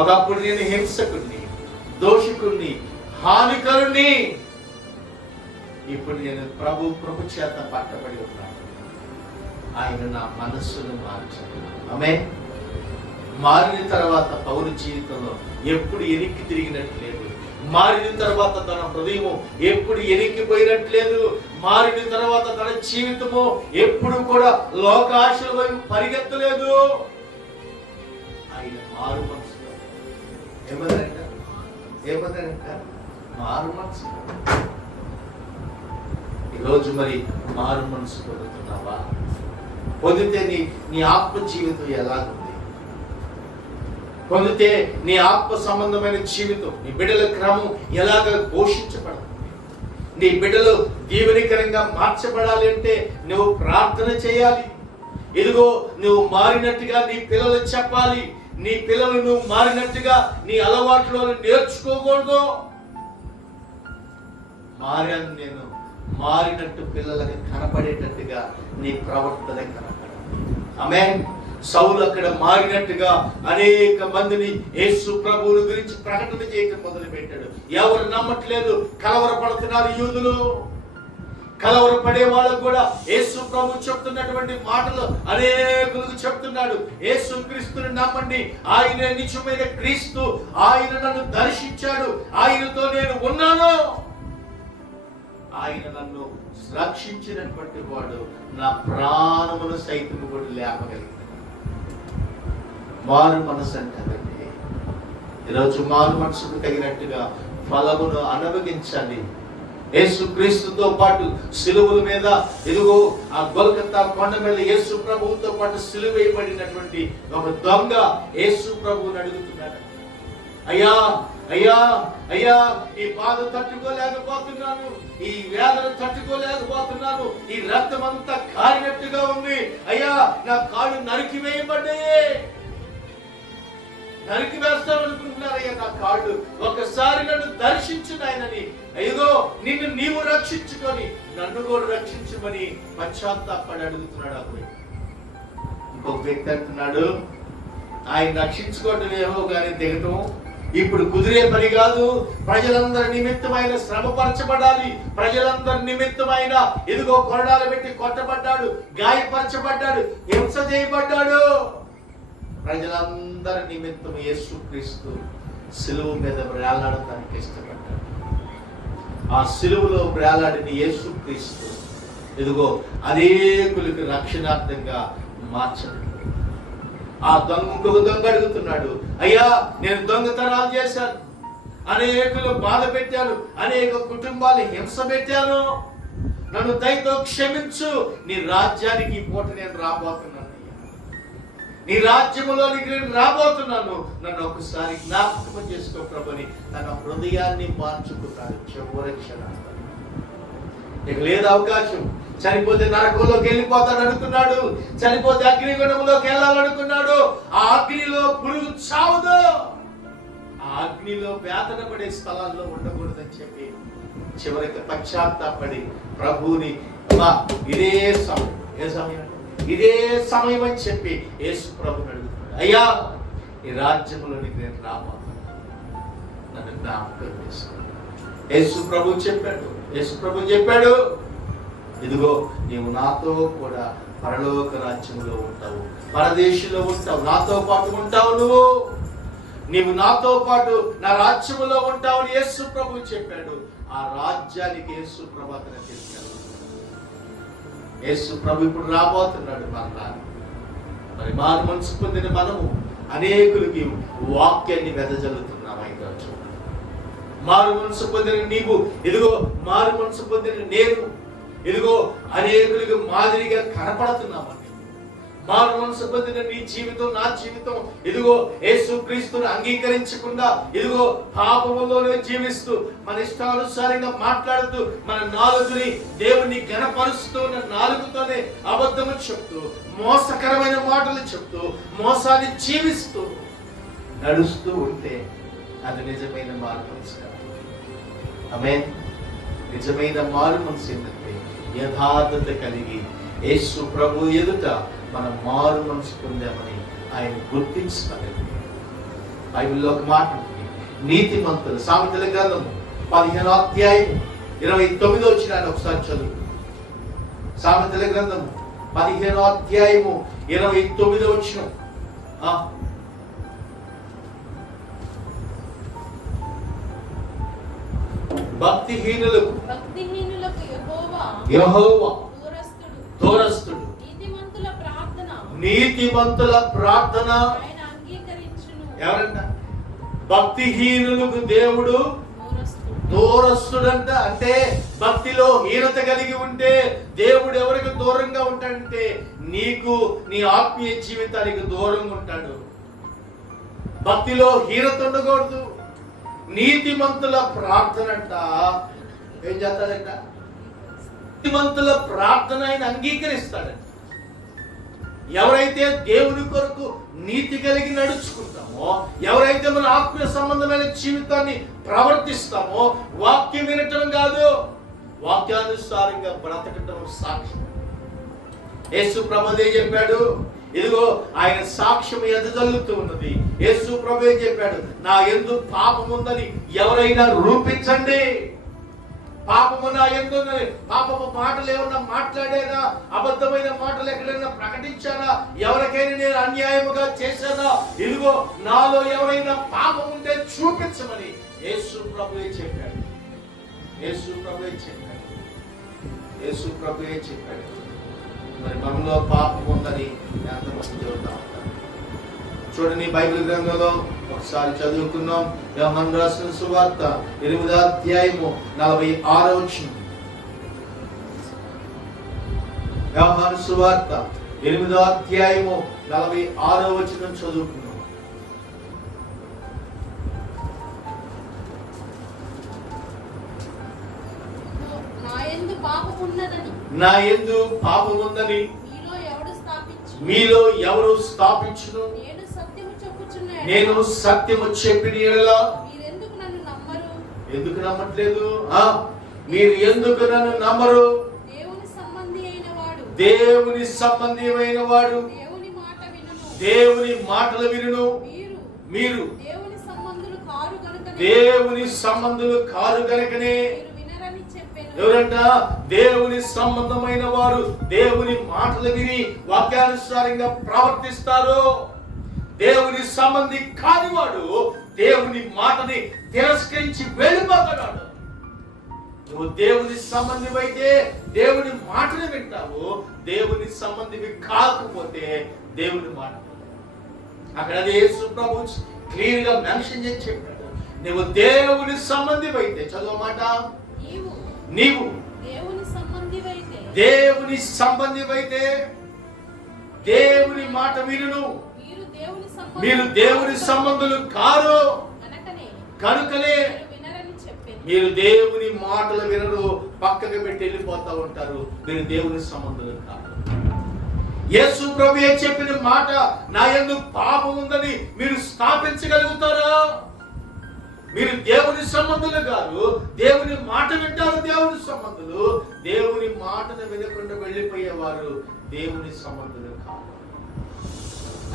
ఒకప్పుడు నేను హింసకుడిని, దోషకుడిని, హానికరుణ్ణి, ఇప్పుడు నేను ప్రభు చేత పట్టబడి ఉన్నాను. ఆయన నా మనస్సును మార్చాడు. ఆమేన్. మారిన తర్వాత పౌలు జీవితంలో ఎప్పుడు ఎనికి తిరిగినట్లేదు. మారిన తర్వాత తన హృదయము ఎప్పుడు ఎనికిపోయినట్లేదు. మారిన తర్వాత తన జీవితము ఎప్పుడు కూడా లోకాశల వైపు పరిగెత్తలేదు. ఆయన మారు మనసు. ఏమన్నారంట? మారు మనసు. ఈరోజు మరి మారు మనసు పొందుతున్నావా? పొందితే నీ ఆత్మ జీవితం ఎలాగుంది? పొందితే నీ ఆత్మ సంబంధమైన జీవితం, నీ బిడ్డల క్రమం ఎలాగ పోషించబడుతుంది? నీ బిడ్డలు దీవెనకరంగా మార్చబడాలి అంటే నువ్వు ప్రార్థన చేయాలి. ఇదిగో నువ్వు మారినట్టుగా నీ పిల్లలు చెప్పాలి. నీ పిల్లలు నువ్వు మారినట్టుగా నీ అలవాట్లు నేర్చుకోకూడదు. మారాను నేను, మారినట్టు పిల్లలకు కనపడేటట్టుగా నీ ప్రవర్తన కనపడాలి. ఆమేన్. సౌలు అక్కడ మారినట్టుగా అనేక మందిని యేసు ప్రభువుని గురించి ప్రకటన చేయడం మొదలు పెట్టాడు. ఎవరు నమ్మట్లేదు, కలవరపడుతున్నారు యూదులు. కలవరపడే వాళ్ళకు కూడా యేసు ప్రభు చెప్తున్నటువంటి మాటలు అనేకులకు చెప్తున్నాడు. యేసు క్రీస్తుని నమ్మండి, ఆయన నిజమైన క్రీస్తు, ఆయన నన్ను దర్శించాడు, ఆయనతో నేను ఉన్నాను, ఆయన నన్ను రక్షించినటువంటి వాడు నా ప్రాణమును సైతం కూడా లేపగలిగాడు. మారు మనసు అంటారండి. ఈరోజు మారు మనసుకు తగినట్టుగా ఫలమును అనుభవించాలి. యేసు క్రీస్తుతో పాటు సిలువల మీద, ఇదిగో ఆ గొల్గొతా కొండ మీద యేసు ప్రభువుతో పాటు సిలువ వేయబడినటువంటి ఒక దొంగ యేసు ప్రభువుని అడుగుతున్నాడు, అయ్యా అయ్యా అయ్యా, ఈ బాధ తట్టుకోలేకపోతున్నాను, ఈ వేదన తట్టుకోలేకపోతున్నాను, ఈ రక్తం అంతా కారినట్టుగా ఉంది, అయ్యా నా కాళ్ళు నరికి వేయబడ్డాయే, నరికి వేస్తామనుకుంటున్నారయ్యా నా కాళ్ళు, ఒక్కసారి నన్ను దర్శించు నాయనని, అయ్యో నిన్ను నీవు రక్షించుకొని నన్ను కూడా రక్షించమని పశ్చాత్తాపడి అడుగుతున్నాడు. అప్పుడు ఇంకొక వ్యక్తి అంటున్నాడు, ఆయన రక్షించుకోవటం ఏమో కానీ దిగటం ఇప్పుడు కుదిరే పని కాదు, ప్రజలందరి నిమిత్తమైన శ్రమపరచబడాలి, ప్రజలందరి నిమిత్తమైన ఇదిగో కొరడాలు పెట్టి కొట్టబడ్డాడు, గాయపరచబడ్డాడు, హింస చేయబడ్డాడు, ప్రజలందరి నిమిత్తం యేసుక్రీస్తు సిలువ మీద వేలాడటానికి ఇష్టపడ్డాడు. ఆ సిలువలో వేలాడిన యేసుక్రీస్తు ఇదిగో అనేకులకు రక్షణార్థంగా మార్చబడ్డాడు. ఆ దొంగ ఇంకొక దొంగ అడుగుతున్నాడు, అయ్యా నేను దొంగతనాలు చేశాను, అనేకులు బాధ పెట్టాను, అనేక కుటుంబాలు హింస పెట్టాను, నన్ను దయతో క్షమించు, నీ రాజ్యానికి ఈ పూట నేను రాబోతున్నాను, నీ రాజ్యములోనికి నేను రాబోతున్నాను, నన్ను ఒకసారి జ్ఞాపకం చేసుకో ప్రభుని తన హృదయాన్ని మార్చుకున్నాడు. చివరి క్షణాలు ఇక లేదు అవకాశం, చనిపోతే నరకంలోకి వెళ్ళిపోతాడు అనుకున్నాడు, చనిపోతే అగ్నిగుండంలోకి వెళ్ళాలనుకున్నాడు, ఆ అగ్నిలో పురుగు చావదు, ఆ అగ్నిలో వేదన పడే స్థలాల్లో ఉండకూడదని చెప్పి చివరికి పశ్చాత్తాపడి ప్రభువుని ఇదే సమయం, ఏ సమయం, ఇదే సమయం అని చెప్పి యేసు ప్రభుని అడుగుతున్నాడు, అయ్యా ఈ రాజ్యంలోనికి నేను రాబోతున్నాను, నన్ను జ్ఞాపకం చేసుకున్నాను. యేసు ప్రభు చెప్పాడు, ఇదిగో నీవు నాతో కూడా పరలోక రాజ్యంలో ఉంటావు, పరదేశంలో ఉంటావు, నాతో పాటు ఉంటావు, నీవు నాతో పాటు నా రాజ్యములో ఉంటావు అని యేసు ప్రభు చెప్పాడు. ఆ రాజ్యానికి యేసు ప్రభు అతను తీసుకెళ్ళాడు. యేసు ప్రభు ఇప్పుడు రాబోతున్నాడు మరి మారు మనసు పొందిన మనము అనేకులకి వాక్యాన్ని వెదజల్లుతున్నాం. ఈరోజు మారు మనసు పొందిన నీవు, ఇదిగో మారు మనసు పొందిన నేను, ఇదిగో అనేకులకు మాదిరిగా కనపడుతున్నామండి. మారు మనసు పొందిన నీ జీవితం, నా జీవితం, ఇదిగో యేసుక్రీస్తును అంగీకరించకుండా ఇదిగో పాపములోనే జీవిస్తూ మన ఇష్టానుసారంగా మాట్లాడుతూ మన నాలుగుని దేవుని ఘనపరుస్తూ ఉన్న నాలుగుతోనే అబద్ధము చెప్తూ మోసకరమైన మాటలు చెప్తూ మోసాన్ని జీవిస్తూ నడుస్తూ ఉంటే అది నిజమైన మారు మనసు కాదు. ఆమేన్. నిజమైన మారు మనసు ఏంటంటే యథార్థత కలిగి యేసు ప్రభు ఎదుట మనం మారు మనసు పొందామని ఆయన గుర్తించగలిగి బైబిల్లో ఒక మాట ఉంది, నీతిమంతులు, సామెతల గ్రంథము 15వ అధ్యాయం 29వ వచనాన్ని ఒకసారి చదువు. సామెతల గ్రంథము 15వ అధ్యాయము 29వ వచనం. భక్తిహీనులకు యెహోవా దూరస్తుడు, నీతిమంతుల ప్రార్థన ఎవరంట? భక్తిహీనులకు దేవుడు దూరస్తుడంట. అంటే భక్తిలో హీనత కలిగి ఉంటే దేవుడు ఎవరికి దూరంగా ఉంటాడంటే నీకు, నీ ఆత్మీయ జీవితానికి దూరంగా ఉంటాడు. భక్తిలో హీనత ఉండకూడదు. నీతిమంతుల ప్రార్థన అంట ఏం చేస్తాడంట? నీతిమంతుల ప్రార్థన ఆయన అంగీకరిస్తాడంట. ఎవరైతే దేవుని కొరకు నీతి కలిగి నడుచుకుంటామో, ఎవరైతే మన ఆత్మీయ సంబంధమైన జీవితాన్ని ప్రవర్తిస్తామో, వాక్యం వినటం కాదు, వాక్యానుసారంగా బ్రతకటం సాక్ష్యం. యేసు ప్రభుదే చెప్పాడు, ఇదిగో ఆయన సాక్ష్యం ఎదజల్లుతూ ఉన్నది. యేసు ప్రభువే చెప్పాడు, నా యందు పాపం ఉందని ఎవరైనా రూపించండి. పాపము నా యందు ఉన్నది. పాపము మాటలు ఏమన్నా మాట్లాడానా, అబద్ధమైన మాటలు ఎక్కడైనా ప్రకటించానా, ఎవరికైనా నేను అన్యాయముగా చేశానా, ఇదిగో నాలో ఎవరైనా పాపం ఉంటే చూపించమని యేసు ప్రభువే చెప్పాడు. యేసు ప్రభువే చెప్పాడు. యేసు ప్రభువే చెప్పాడు. మరి మనలో పాపం ఉందని ఎంతమంది చెబుతా ఉంటారు? చూడండి, బైబిల్ గ్రంథంలో ఒకసారి చదువుకున్నాం. యోహాను రాసిన సువార్త 8వ అధ్యాయము 46వ వచనం. యోహాను సువార్త 8వ అధ్యాయము 46వ వచనం చదువుకున్నాం. నా యందు పాపముందని మీలో ఎవరు స్థాపించును? నేను సత్యము చెప్పిన యెడల ఎందుకు నమ్మట్లేదు? మీరు ఎందుకు నన్ను నమ్మరు? దేవుని సంబంధమైన వాడు దేవుని మాటలు వినును. మీరు దేవుని సంబంధులు కారు గనుకనే. ఎవరంట? దేవుని సంబంధమైన వారు దేవుని మాటలు విని వాక్యానుసారంగా ప్రవర్తిస్తారు. దేవుని సంబంధి కానివాడు దేవుని మాటని తిరస్కరించి వెళ్ళిపోతాడు. నువ్వు దేవుని సంబంధివైతే దేవుని మాటని వింటావు. దేవుని సంబంధివి కాకపోతే దేవుని మాట. అక్కడ యేసు ప్రభు క్లియర్ గా మెన్షన్ చేసి చెప్పాడు. నువ్వు దేవుని సంబంధివైతే, చదవమాట, నీవు దేవుని సంబంధివైతే దేవుని మాట వినును. మీరు దేవుని సంబంధులు కారు కనుకనే మీరు దేవుని మాటలు వినరు, పక్కకు పెట్టి వెళ్ళిపోతా ఉంటారు. మీరు దేవుని సంబంధులు కారు. యేసు ప్రభువే చెప్పిన మాట, నా యందు పాపం ఉందని మీరు స్థాపించగలుగుతారా? మీరు దేవుని సంబంధులు కాదు. దేవుని మాట వింటారు దేవుని సంబంధులు. దేవుని మాటను వినకుండా వెళ్ళిపోయేవారు దేవుని సంబంధులు కాదు.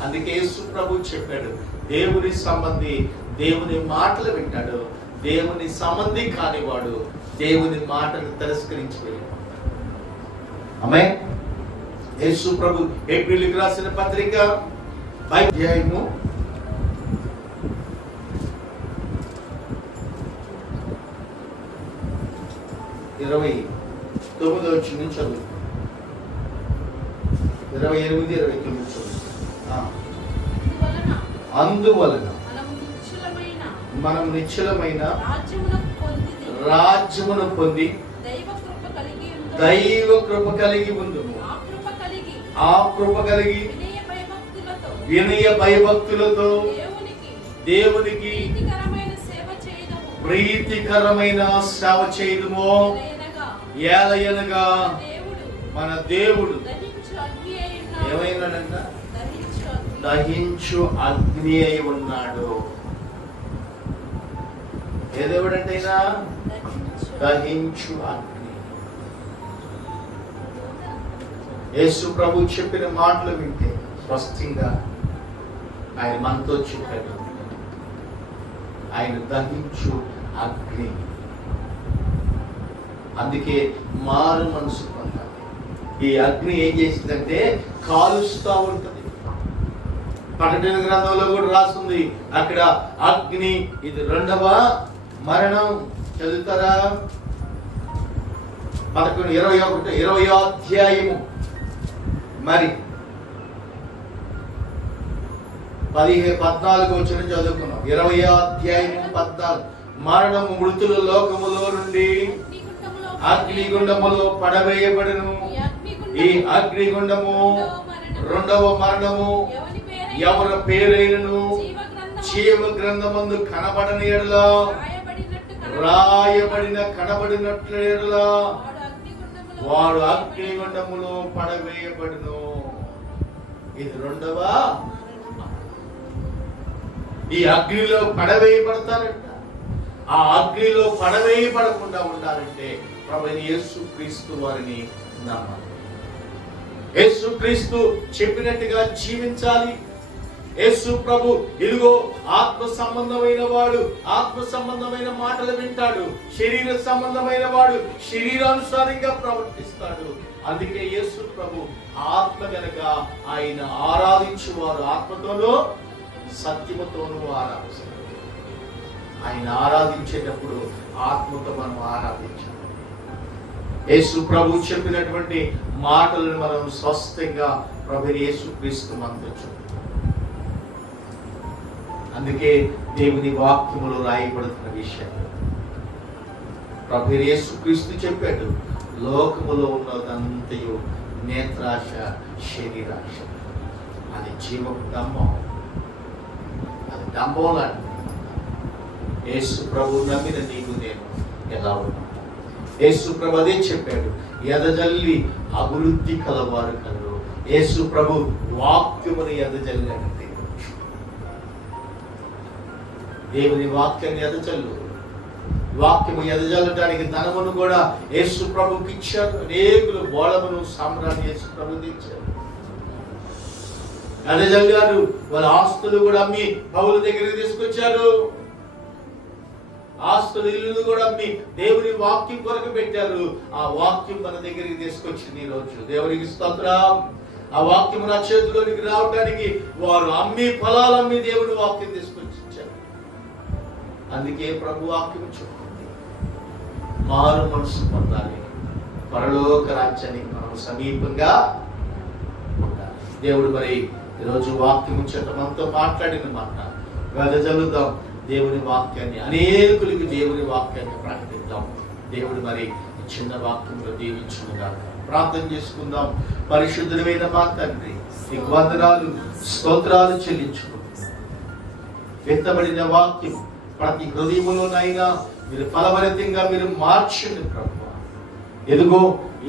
అందుకే యేసు ప్రభు చెప్పాడు, దేవుని సంబంధి దేవుని మాటలు వింటాడు, దేవుని సంబంధి కానివాడు దేవుని మాటను తిరస్కరించి వెళ్ళిపోతాడు. ఆమేన్. యేసు ప్రభు ఏప్రిల్కి రాసిన పత్రిక 5వ అధ్యాయము 29వ వచనం చదువు. 28, 29 చదువు. అందువలన మనం నిశ్చలమైన రాజ్యమును పొంది దైవ కృప కలిగి ఉందుము. ఆ కృప కలిగి వినయ భయభక్తులతో దేవునికి ప్రీతికరమైన సేవ చేయుదుము. ఏలయనగా మన దేవుడు ఏమైనాడంట? దహించు అగ్ని అయి ఉన్నాడు. ఏ దేవుడు అంటే దహించు అగ్ని. యేసు ప్రభు చెప్పిన మాటలు వింటే స్పష్టంగా ఆయన మనతో చెప్పాడు. ఆయన దహించు అగ్ని. అందుకే మారు మనసు పొందాలి. ఈ అగ్ని ఏం చేసిందంటే కాలుస్తూ ఉంటుంది. ప్రకటన గ్రంథంలో కూడా రాస్తుంది, అక్కడ అగ్ని, ఇది 2వ మరణం. చదువుతారా? 20వ అధ్యాయము మరి 14వ వచనం చదువుకున్నాం. 20వ అధ్యాయము 14. మరణము మృతుల లోకములో నుండి అగ్నిగుండములో పడవేయబడును. ఈ అగ్నిగుండము 2వ మరణము. ఎవరి పేరైనను జీవ గ్రంథమందు కనబడని యెడల, రాయబడిన కనబడినట్లు యెడల వాడు అగ్నిగుండములో పడవేయబడును. ఇది 2వ. ఈ అగ్నిలో పడవేయబడతారంట. ఆ అగ్నిలో పడవేయబడకుండా ఉండాలంటే ప్రభువైన యేసుక్రీస్తు వారిని నమ్మాలి. యేసుక్రీస్తు చెప్పినట్టుగా జీవించాలి. యేసు ప్రభు ఇదిగో ఆత్మ సంబంధమైన వాడు ఆత్మ సంబంధమైన మాటలు వింటాడు, శరీర సంబంధమైన వాడు శరీరానుసారంగా ప్రవర్తిస్తాడు. అందుకే యేసు ప్రభు ఆత్మ గనక ఆయన ఆరాధించువారు ఆత్మతోనూ సత్యముతోనూ ఆరాధిస్తారు. ఆయన ఆరాధించేటప్పుడు ఆత్మతో మనం ఆరాధించాలి. యేసు ప్రభు చెప్పినటువంటి మాటలను మనం స్పష్టంగా ప్రభువైన యేసుక్రీస్తు మనతో చెప్తాం. అందుకే దేవుని వాక్యములో రాయబడుతున్న విషయం ప్రభువైన యేసుక్రీస్తు చెప్పాడు, లోకములో ఉన్నదంతయు నేత్రాశ, శరీరాశ, అది జీవపు డంబం, అది డంబం లాంటిది. యేసు ప్రభు నమ్మిన నీకు నేను ఎలా ఉన్నాను? యేసు ప్రభు అదే చెప్పాడు, ఎదజల్లి అభివృద్ధి కలవారు కలరు. యేసు ప్రభు వాక్యముని ఎదజల్లంటే దేవుని వాక్యాన్ని ఎదజల్లు. వాక్యము ఎదజల్లడానికి ధనమును కూడా యేసు ప్రభుకి ఇచ్చారు. అనేకులు బోళమును సామ్రాన్ని యేసు ప్రభు ఇచ్చారు. ఎదజల్లారు. వాళ్ళ ఆస్తులు కూడా అమ్మి పౌలు దగ్గరికి తీసుకొచ్చారు. ఆస్తులు ఇల్లు కూడా అమ్మి దేవుని వాక్యం కొరకు పెట్టారు. ఆ వాక్యం మన దగ్గరికి తీసుకొచ్చింది ఈ రోజు. దేవునికి స్తోత్రం. ఆ వాక్యం నా చేతిలోనికి రావడానికి వారు అమ్మి పొలాలు అమ్మి దేవుని వాక్యం తీసుకొచ్చి ఇచ్చారు. అందుకే ప్రభు వాక్యం చెప్తుంది, మారు మనసు పొందాలి, పరలోక రాజ్యానికి మనం సమీపంగా ఉండాలి. దేవుడు మరి ఈరోజు వాక్యం చేత మనతో మాట్లాడిన మాట వెదజల్లుదాం. దేవుని వాక్యాన్ని అనేకులకి దేవుని వాక్యాన్ని ప్రకటిద్దాం. దేవుడు మరి చిన్న వాక్యంలో దీవించునుగా. ప్రార్థన చేసుకుందాం. పరిశుద్ధమైన మా తండ్రి, నీకు వందనాలు స్తోత్రాలు చెల్లించుకుంటున్నాం. విత్తబడిన వాక్యం ప్రతి హృదయములోనైనా మీరు ఫలభరితంగా మీరు మార్చండి ప్రభువా. ఎదుగో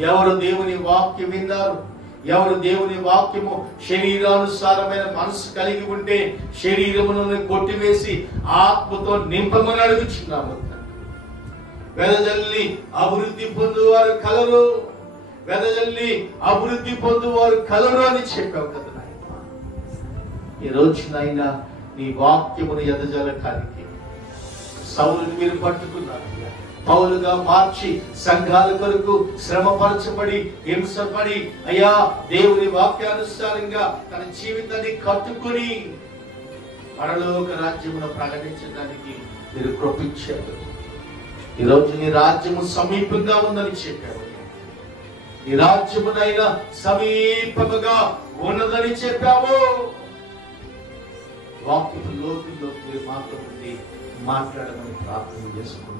ఎవరు దేవుని వాక్యం విన్నారు, ఎవరు దేవుని వాక్యము శరీరానుసారమైన మనసు కలిగి ఉంటే శరీరమును కొట్టివేసి ఆత్మతో నింపమని అడుగుచున్నాము. వెదజల్లి అభివృద్ధి పొందువారు కలరు, వెదజల్లి అభివృద్ధి పొందువారు కలరు అని చెప్పావు కదా నాయన. ఈ రోజునైనా నీ వాక్యమును ఎదజల్లటానికి సౌలుని మీరు పట్టుకున్నారు, పౌలుగా మార్చి సంఘాల కొరకు శ్రమపరచబడి హింసపడి అయ్యా దేవుని వాక్యానుసారంగా తన జీవితాన్ని కట్టుకుని పరలోక రాజ్యమును ప్రకటించడానికి మీరు కృపించారు. ఈరోజు నీ రాజ్యము సమీపంగా ఉందని చెప్పారు. నీ రాజ్యమునైనా సమీపముగా ఉన్నదని చెప్పావు. వాక్యపు లోతుల్లో మీరు మాతో ఉండి మాట్లాడమని ప్రార్థన చేసుకుంటున్నాం.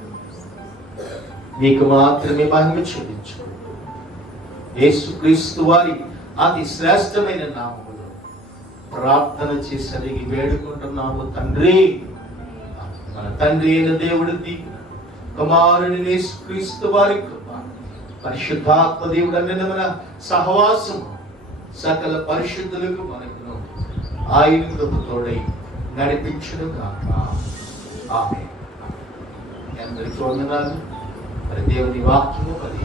నీకు మాత్రమే మహిమ చూపించుకుంటూ యేసుక్రీస్తు వారి అతి శ్రేష్టమైన నామములో ప్రార్థన చేసి అడిగి వేడుకుంటున్నాము తండ్రి. మన తండ్రి అయిన దేవుడి దీవెన, కుమారుని యేసుక్రీస్తు వారి కృప, పరిశుద్ధాత్మ దేవుడు అన్న సహవాసము సకల పరిశుద్ధులకు మనకును ఆయన కృపతోడై నడిపించును గాక. ఆమేన్. అందరికీ వందనాలు. మరి దేవుని వాక్యము మరి